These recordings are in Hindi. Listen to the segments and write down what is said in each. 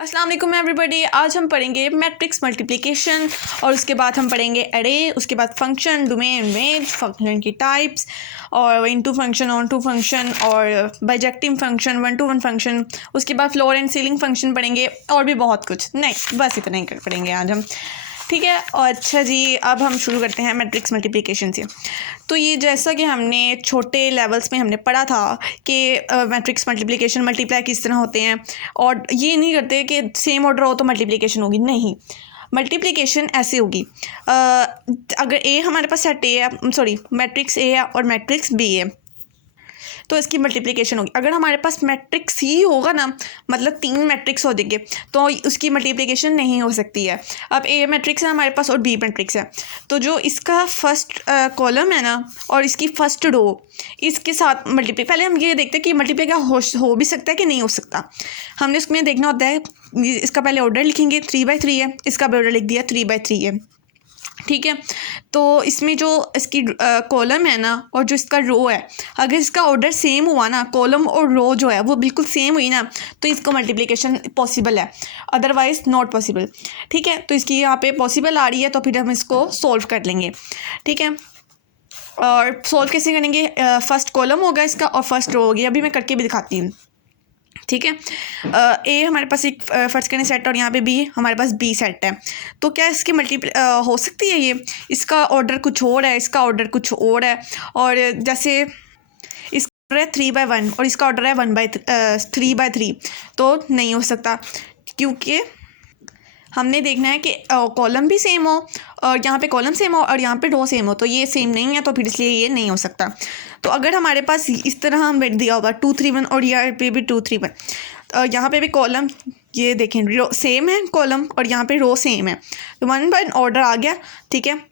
अस्सलाम वालेकुम एवरीबॉडी। आज हम पढ़ेंगे मैट्रिक्स मल्टीप्लिकेशन और उसके बाद हम पढ़ेंगे अरे, उसके बाद फंक्शन, डोमेन, रेंज, फंक्शन की टाइप्स और into function, onto function और bijective function, one to one function. उसके बाद फ्लोर एंड सीलिंग फंक्शन पढ़ेंगे और भी बहुत कुछ। नहीं, बस इतना ही पढ़ेंगे आज हम, ठीक है। और अच्छा जी, अब हम शुरू करते हैं मैट्रिक्स मल्टीप्लिकेशन से। तो ये जैसा कि हमने छोटे लेवल्स में हमने पढ़ा था कि मैट्रिक्स मल्टीप्लिकेशन मल्टीप्लाई किस तरह होते हैं, और ये नहीं करते कि सेम ऑर्डर हो तो मल्टीप्लिकेशन होगी, नहीं। मल्टीप्लिकेशन ऐसे होगी, अगर ए हमारे पास सेट ए है, सॉरी मैट्रिक्स ए है और मैट्रिक्स बी है, तो इसकी मल्टीप्लिकेशन होगी। अगर हमारे पास मैट्रिक्स ही होगा ना, मतलब 3 मैट्रिक्स हो जाएंगे, तो उसकी मल्टीप्लिकेशन नहीं हो सकती है। अब ए मैट्रिक्स है हमारे पास और बी मैट्रिक्स है, तो जो इसका फर्स्ट कॉलम है ना और इसकी फर्स्ट रो, इसके साथ मल्टीप्लाई, पहले हम ये देखते हैं कि मल्टीप्लाई क्या हो भी सकता है कि नहीं हो सकता। हमने उसमें देखना होता है, इसका पहले ऑर्डर लिखेंगे, 3/3 है, इसका भी ऑर्डर लिख दिया 3/3 है, ठीक है। तो इसमें जो इसकी कॉलम है ना और जो इसका रो है, अगर इसका ऑर्डर सेम हुआ ना, कॉलम और रो जो है वो बिल्कुल सेम हुई ना, तो इसको मल्टीप्लिकेशन पॉसिबल है, अदरवाइज नॉट पॉसिबल, ठीक है। तो इसकी यहाँ पे पॉसिबल आ रही है, तो फिर हम इसको सॉल्व कर लेंगे, ठीक है। और सॉल्व कैसे करेंगे, फर्स्ट कॉलम होगा इसका और फर्स्ट रो होगी। अभी मैं करके भी दिखाती हूँ, ठीक है। ए हमारे पास एक फर्स्ट करने सेट और यहाँ पे बी हमारे पास बी सेट है, तो क्या इसकी हो सकती है ये, इसका ऑर्डर कुछ और है, इसका ऑर्डर कुछ और है, और जैसे इसका ऑर्डर है 3/1 और इसका ऑर्डर है 3/3, तो नहीं हो सकता, क्योंकि हमने देखना है कि कॉलम भी सेम हो और यहाँ पे कॉलम सेम हो और यहाँ पे रो सेम हो, तो ये सेम नहीं है, तो फिर इसलिए ये नहीं हो सकता। तो अगर हमारे पास इस तरह हम दिया होगा 2 3 1 और यहाँ पे भी 2 3 1, यहाँ पे भी कॉलम, ये देखें रो सेम है कॉलम और यहाँ पे रो सेम है, तो 1 बाय ऑर्डर आ गया, ठीक है,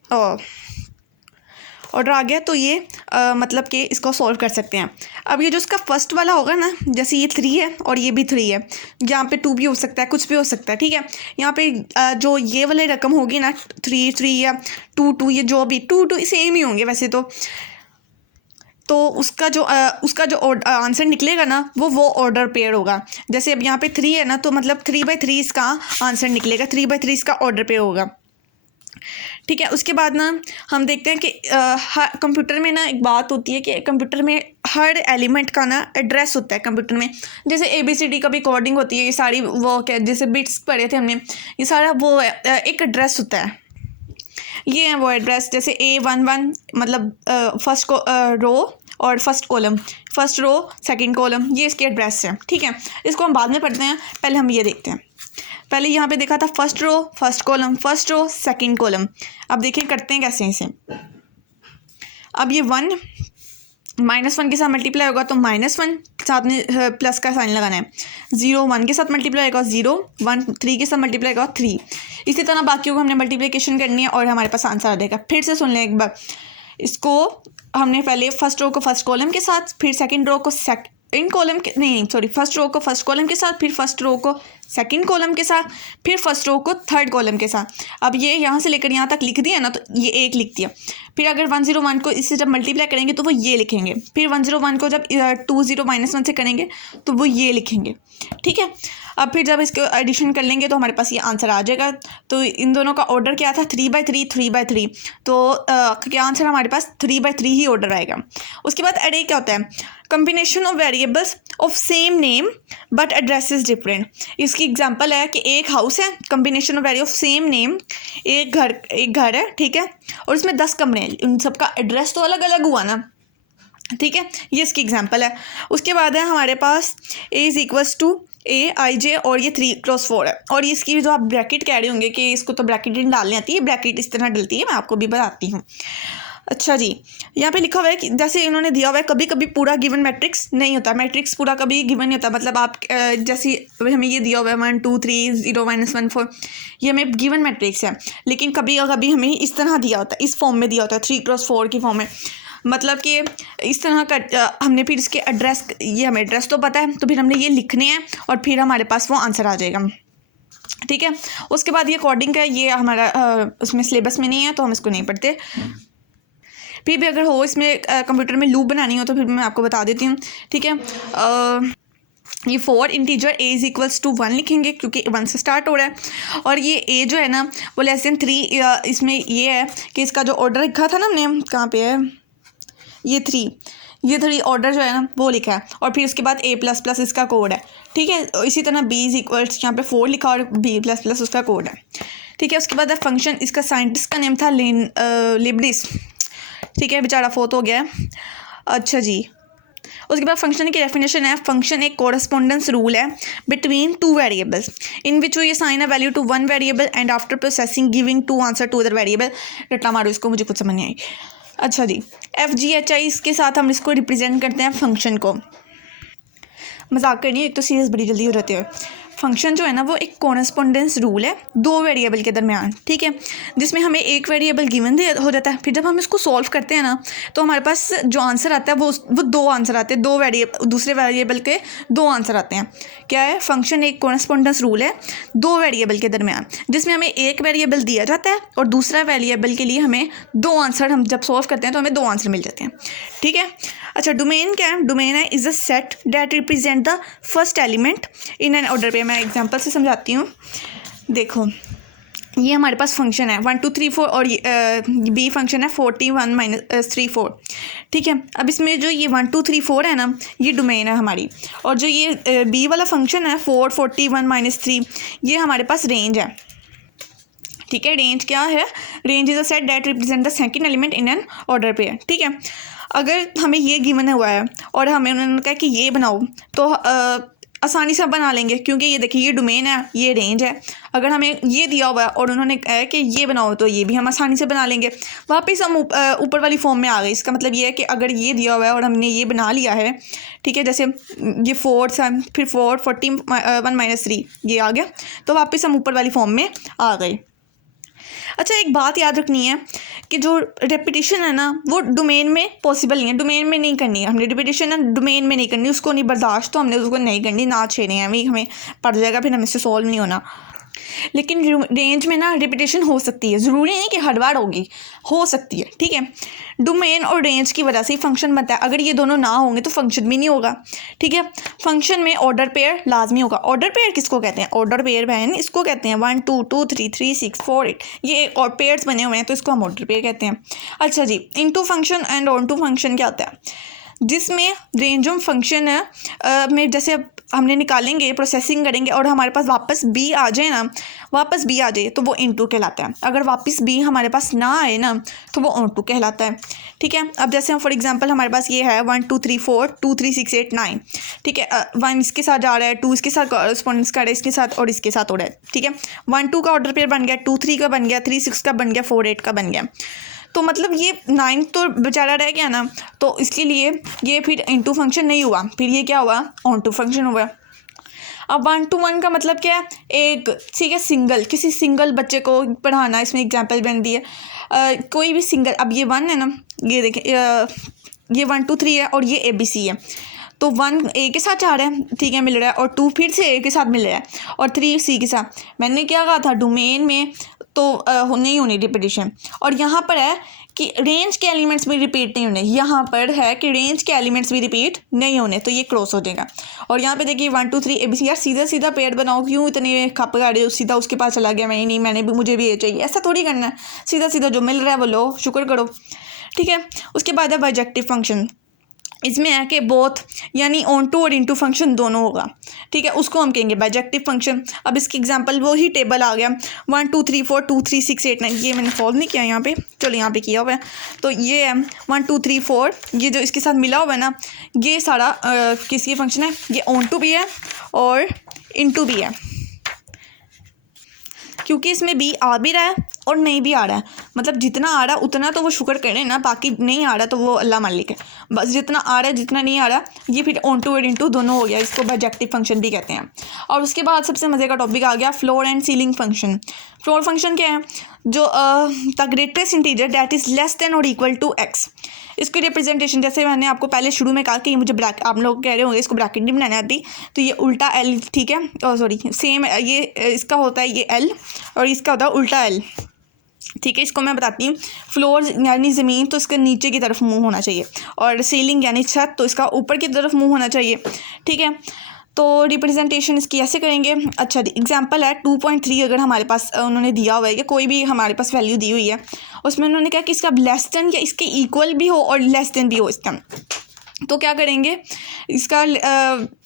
ऑर्डर आ गया, तो ये मतलब कि इसको सॉल्व कर सकते हैं। अब ये जो इसका फर्स्ट वाला होगा ना, जैसे ये 3 है और ये भी 3 है, यहाँ पे 2 भी हो सकता है, कुछ भी हो सकता है, ठीक है। यहाँ पे जो ये वाले रकम होगी ना, 3 3 या 2 2, ये जो भी 2 2 सेम ही होंगे वैसे तो उसका जो आंसर निकलेगा ना, वो ऑर्डर पेयर होगा। जैसे अब यहाँ पे 3 है ना, तो मतलब 3/3 इसका आंसर निकलेगा, 3/3 इसका ऑर्डर पेयर होगा, ठीक है। उसके बाद ना हम देखते हैं कि कंप्यूटर में ना एक बात होती है कि कंप्यूटर में हर एलिमेंट का ना एड्रेस होता है कंप्यूटर में। जैसे ABCD का भी कोडिंग होती है, ये सारी वो क्या, जैसे बिट्स पढ़े थे हमने, ये सारा वो एक एड्रेस होता है, ये है वो एड्रेस। जैसे A11 मतलब फर्स्ट रो और first column, first row second column, ये इसके एड्रेस है, ठीक है। इसको हम बाद में पढ़ते हैं, पहले हम ये देखते हैं। पहले यहाँ पे देखा था first row first column, first row second column. अब देखिए करते हैं कैसे इसे। अब ये 1 -1 के साथ मल्टीप्लाई होगा, तो -1 साथ में प्लस का साइन लगाना है। 0 1 के साथ मल्टीप्लाई होगा 0, 1 3 के साथ मल्टीप्लाई होगा 3। इसी तरह बाकियों को हमने मल्टीप्लिकेशन करनी है और हमारे पास आंसर आ जाएगा। फिर से सुन लें एक बार इसको, हमने पहले फर्स्ट रो को फर्स्ट कॉलम के साथ, फिर सेकंड रो को सेकंड कॉलम के, नहीं सॉरी, फर्स्ट रो को फर्स्ट कॉलम के साथ, फिर फर्स्ट रो को सेकंड कॉलम के साथ, फिर फर्स्ट रो को थर्ड कॉलम के साथ। अब ये यहाँ से लेकर यहाँ तक लिख दिया ना, तो ये एक लिख दिया। फिर अगर 101 को इससे जब मल्टीप्लाई करेंगे तो वो ये लिखेंगे, फिर 101 को जब 20 -1 से करेंगे तो वो ये लिखेंगे, ठीक है। अब फिर जब इसको एडिशन कर लेंगे तो हमारे पास ये आंसर आ जाएगा। तो इन दोनों का ऑर्डर क्या था, 3/3 3/3, तो क्या आंसर हमारे पास 3/3 ही ऑर्डर आएगा। उसके बाद अरे क्या होता है, combination of variables of same name but address is different. इसकी एग्जांपल है कि एक हाउस है, combination of variable of same name, एक घर है, ठीक है, और उसमें 10 कमरे हैं, उन सबका एड्रेस तो अलग अलग हुआ ना, ठीक है, ये इसकी एग्जांपल है। उसके बाद है हमारे पास A = AIJ और ये 3x4 है, और इसकी जो आप ब्रैकेट कह रहे होंगे कि इसको तो ब्रैकेट नहीं डालनी आती है, ब्रैकेट इस तरह डलती है, मैं आपको भी बताती हूँ। अच्छा जी, यहाँ पे लिखा हुआ है कि जैसे इन्होंने दिया हुआ है, कभी कभी पूरा गिवन मैट्रिक्स नहीं होता, मैट्रिक्स पूरा कभी गिवन नहीं होता, मतलब आप जैसे हमें ये दिया हुआ है 1 2 3 0 -1 4, ये हमें गिवन मैट्रिक्स है, लेकिन कभी कभी हमें इस तरह दिया होता है, इस फॉर्म में दिया होता है 3x4 की फॉर्म में, मतलब कि इस तरह का हमने फिर इसके एड्रेस, ये हमें एड्रेस तो पता है, तो फिर हमने ये लिखने हैं और फिर हमारे पास वो आंसर आ जाएगा, ठीक है। उसके बाद ये कोडिंग का, ये हमारा उसमें सिलेबस में नहीं है, तो हम इसको नहीं पढ़ते। फिर भी अगर हो इसमें कंप्यूटर में लूप बनानी हो तो फिर मैं आपको बता देती हूँ, ठीक है। ये 4 integer a is equals to 1 लिखेंगे क्योंकि 1 से स्टार्ट हो रहा है। और ये a जो है ना वो लेस देन 3, इसमें ये है कि इसका जो ऑर्डर लिखा था ना हमने, कहाँ पे है ये 3 ऑर्डर जो है ना वो लिखा है, और फिर उसके बाद a++ इसका कोड है, ठीक है। इसी तरह b इज़ इक्वल्स यहाँ पे 4 लिखा और b++ उसका कोड है, ठीक है। उसके बाद फंक्शन, इसका साइंटिस्ट का नेम था लिबनिस, ठीक है, बेचारा फोत हो गया है। अच्छा जी, उसके बाद फंक्शन की डेफिनेशन है, फंक्शन एक कोरस्पोंडेंस रूल है between 2 variables in which we assign a value to 1 variable and after processing giving 2 answer to other variable. रट्टा मारो इसको, मुझे कुछ समझ नहीं आई। अच्छा जी, FGHI इसके साथ हम इसको रिप्रेजेंट करते हैं फंक्शन को। मजाक करनी है, एक तो सीरियस बड़ी जल्दी हो जाती है। फंक्शन जो है ना वो एक कोरस्पोंडेंस रूल है 2 वेरिएबल के दरमियान, ठीक है, जिसमें हमें एक वेरिएबल गिवन हो जाता है। फिर जब हम इसको सॉल्व करते हैं ना तो हमारे पास जो आंसर आता है वो 2 आंसर आते हैं, दूसरे वेरिएबल के 2 आंसर आते हैं। क्या है? फंक्शन एक कोरस्पोंडेंस रूल है 2 वेरिएबल के दरमियान, जिसमें हमें एक वेरिएबल दिया जाता है और दूसरा वेरिएबल के लिए हमें 2 आंसर, हम जब सॉल्व करते हैं तो हमें 2 आंसर मिल जाते हैं, ठीक है। अच्छा, डोमेन क्या है? डोमेन है is a set that represent the first element in an order पे। मैं एग्जांपल से समझाती हूँ। देखो, ये हमारे पास फंक्शन है 1 2 3 4 और बी फंक्शन है 41 - 3 4, ठीक है। अब इसमें जो ये 1 2 3 4 है ना, ये डोमेन है हमारी, और जो ये बी वाला फंक्शन है 4 41 - 3, ये हमारे पास रेंज है, ठीक है। रेंज क्या है? Range is a set that represent the second element in an order पे, ठीक है। अगर हमें ये गिवन हुआ है और हमें उन्होंने कहा कि ये बनाओ, तो आसानी से बना लेंगे, क्योंकि ये देखिए ये डोमेन है, ये रेंज है। अगर हमें ये दिया हुआ है और उन्होंने कहा कि ये बनाओ, तो ये भी हम आसानी से बना लेंगे। वापस हम ऊपर वाली फॉर्म में आ गए। इसका मतलब ये है कि अगर ये दिया हुआ है और हमने ये बना लिया है, ठीक है, जैसे ये 4 था, फिर 4 41 - 3 ये आ गया, तो वापस हम ऊपर वाली फॉर्म में आ गए। अच्छा, एक बात याद रखनी है कि जो रेपिटेशन है ना वो डोमेन में पॉसिबल नहीं है, डोमेन में नहीं करनी है हमने। रेपिटेशन है डोमेन में नहीं करनी, उसको नहीं बर्दाश्त, तो हमने उसको नहीं करनी, ना छेड़े हैं, वही हमें पड़ जाएगा, फिर हमें इससे सॉल्व नहीं होना। लेकिन रेंज में ना रिपीटेशन हो सकती है, ज़रूरी नहीं कि हर बार होगी, हो सकती है, ठीक है। डोमेन और रेंज की वजह से फंक्शन बनता है। अगर ये दोनों ना होंगे तो फंक्शन भी नहीं होगा, ठीक है। फंक्शन में ऑर्डर पेयर लाजमी होगा। ऑर्डर पेयर किसको कहते हैं? ऑर्डर पेयर बहन इसको कहते हैं 1 2 2 3 3 6 4 8, ये और पेयर्स बने हुए हैं तो इसको हम ऑर्डर पेयर कहते हैं। अच्छा जी, into function and onto function क्या होता है? जिसमें रेंज ऑफ फंक्शन है में जैसे हमने निकालेंगे, प्रोसेसिंग करेंगे और हमारे पास वापस बी आ जाए ना, वापस बी आ जाए तो वो इनटू कहलाता है। अगर वापस बी हमारे पास ना आए ना तो वो ऑन टू कहलाता है, ठीक है। अब जैसे हम फॉर एग्जांपल हमारे पास ये है 1 2 3 4 2 3 6 8 9, ठीक है। 1 इसके साथ जा रहा है, 2 इसके साथ कॉरेस्पॉन्डेंस कर रहा है, इसके साथ और इसके साथ हो रहा है, ठीक है। 1 2 का ऑर्डर पेयर बन गया, 2 3 का बन गया, 3 6 का बन गया, 4 8 का बन गया। तो मतलब ये 9 तो बेचारा रह गया ना, तो इसके लिए ये फिर इनटू फंक्शन नहीं हुआ, फिर ये क्या हुआ? ऑन टू फंक्शन हुआ। अब 1 to 1 का मतलब क्या है? एक, ठीक है, सिंगल, किसी सिंगल बच्चे को पढ़ाना, इसमें एग्जांपल बन दी है। कोई भी सिंगल, अब ये 1 है ना, ये देखें, ये 1 2 3 है और ये ABC है, तो 1 A के साथ जा रहा है, ठीक है, मिल रहा है, और 2 फिर से A के साथ मिल रहा है, और 3 C के साथ। मैंने क्या कहा था? डोमेन में तो नहीं होनी रिपीटिशन, और यहाँ पर है कि रेंज के एलिमेंट्स भी रिपीट नहीं होने, यहाँ पर है कि रेंज के एलिमेंट्स भी रिपीट नहीं होने, तो ये क्रॉस हो जाएगा। और यहाँ पे देखिए 1 2 3 ABC, यार सीधा सीधा पेड़ बनाओ, क्यों इतने खप गा रहे हो? सीधा उसके पास चला गया, मैं नहीं, मैंने भी, मुझे भी ये चाहिए, ऐसा थोड़ी करना है। सीधा सीधा जो मिल रहा है वो लो, शुक्र करो, ठीक है। उसके बाद है बाइजेक्टिव फंक्शन। इसमें है कि बोथ यानी ऑन टू और इनटू फंक्शन दोनों होगा, ठीक है, उसको हम कहेंगे बाइजेक्टिव फंक्शन। अब इसकी एग्जांपल वो ही टेबल आ गया 1 2 3 4 2 3 6 8 9, ये मैंने सॉल्व नहीं किया यहाँ पे, चलो यहाँ पे किया हुआ है। तो ये है 1 2 3 4, ये जो इसके साथ मिला हुआ है ना, ये सारा किसकी फंक्शन है? ये ऑन टू भी है और इनटू भी है, क्योंकि इसमें बी आ भी रहा है और नहीं भी आ रहा है। मतलब जितना आ रहा है उतना तो वो शुक्र करें ना, बाकी नहीं आ रहा तो वो अल्लाह मालिक है। बस जितना आ रहा है, जितना नहीं आ रहा, ये फिर ऑन टू और इनटू दोनों हो गया, इसको बाइजेक्टिव फंक्शन भी कहते हैं। और उसके बाद सबसे मज़े का टॉपिक आ गया floor and ceiling function. Floor function क्या है? जो the greatest integer that is less than और इक्वल टू एक्स, इसकी रिप्रेजेंटेशन, जैसे मैंने आपको पहले शुरू में कहा कि मुझे ब्रैकेट, आप लोग कह रहे होंगे इसको ब्रैकेट नहीं बनाने आती, तो ये उल्टा एल, ठीक है, सॉरी सेम, ये इसका होता है ये एल और इसका होता है उल्टा एल, ठीक है। इसको मैं बताती हूँ। फ्लोर यानी ज़मीन, तो इसके नीचे की तरफ मुंह होना चाहिए, और सीलिंग यानी छत, तो इसका ऊपर की तरफ मुंह होना चाहिए, ठीक है। तो रिप्रेजेंटेशन इसकी ऐसे करेंगे। अच्छा एग्जांपल है 2.3 अगर हमारे पास उन्होंने दिया हुआ है या कोई भी हमारे पास वैल्यू दी हुई है, उसमें उन्होंने कहा कि इसका लेस देन या इसके इक्वल भी हो और लेस देन भी हो इसका, तो क्या करेंगे इसका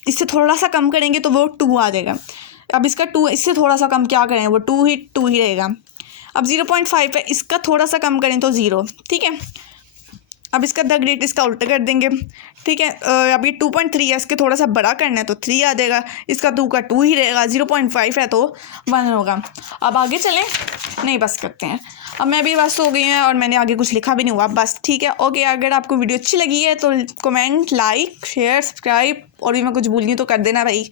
इससे थोड़ा सा कम करेंगे तो वो 2 आ जाएगा। अब इसका 2 इससे थोड़ा सा कम क्या करें, वो 2 ही रहेगा। अब 0.5 है, इसका थोड़ा सा कम करें तो 0, ठीक है। अब इसका द ग्रेट इसका उल्टा कर देंगे, ठीक है। अब ये 2.3 है, इसके थोड़ा सा बड़ा करना है तो 3 आ जाएगा, इसका 2 का 2 ही रहेगा, 0.5 है तो 1 होगा। अब आगे चलें, नहीं बस करते हैं, अब मैं भी बस हो गई हूँ और मैंने आगे कुछ लिखा भी नहीं हुआ, बस ठीक है ओके। अगर आपको वीडियो अच्छी लगी है तो कमेंट, लाइक, शेयर, सब्सक्राइब, और भी मैं कुछ भूल गई तो कर देना भाई।